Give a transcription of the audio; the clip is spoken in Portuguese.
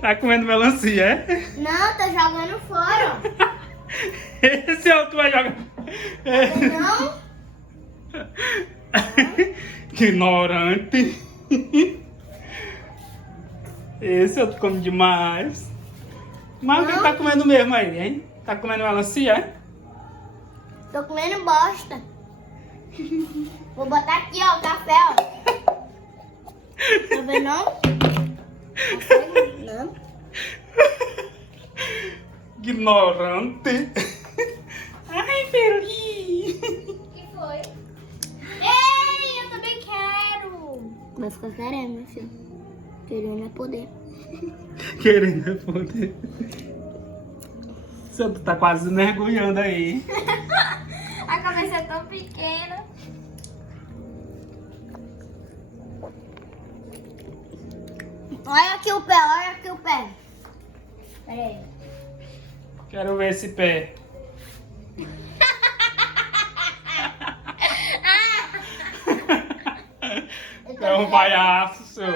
Tá comendo melancia, é? Não, tô jogando fora. Esse é o tu vai jogar. Não? Ignorante. Esse eu come demais. Mas o que tá comendo mesmo aí, hein? Tá comendo melancia, é? Tô comendo bosta. Vou botar aqui, ó, o café, ó. Tá vendo, não? Café, não. Ignorante. Ai, feliz. Que foi? Ei, eu também quero. Vai ficar querendo, meu filho. Querendo é poder. Querendo responder. Você tá quase mergulhando aí. A cabeça é tão pequena. Olha aqui o pé, olha aqui o pé. Pera aí. Quero ver esse pé. É um palhaço, seu.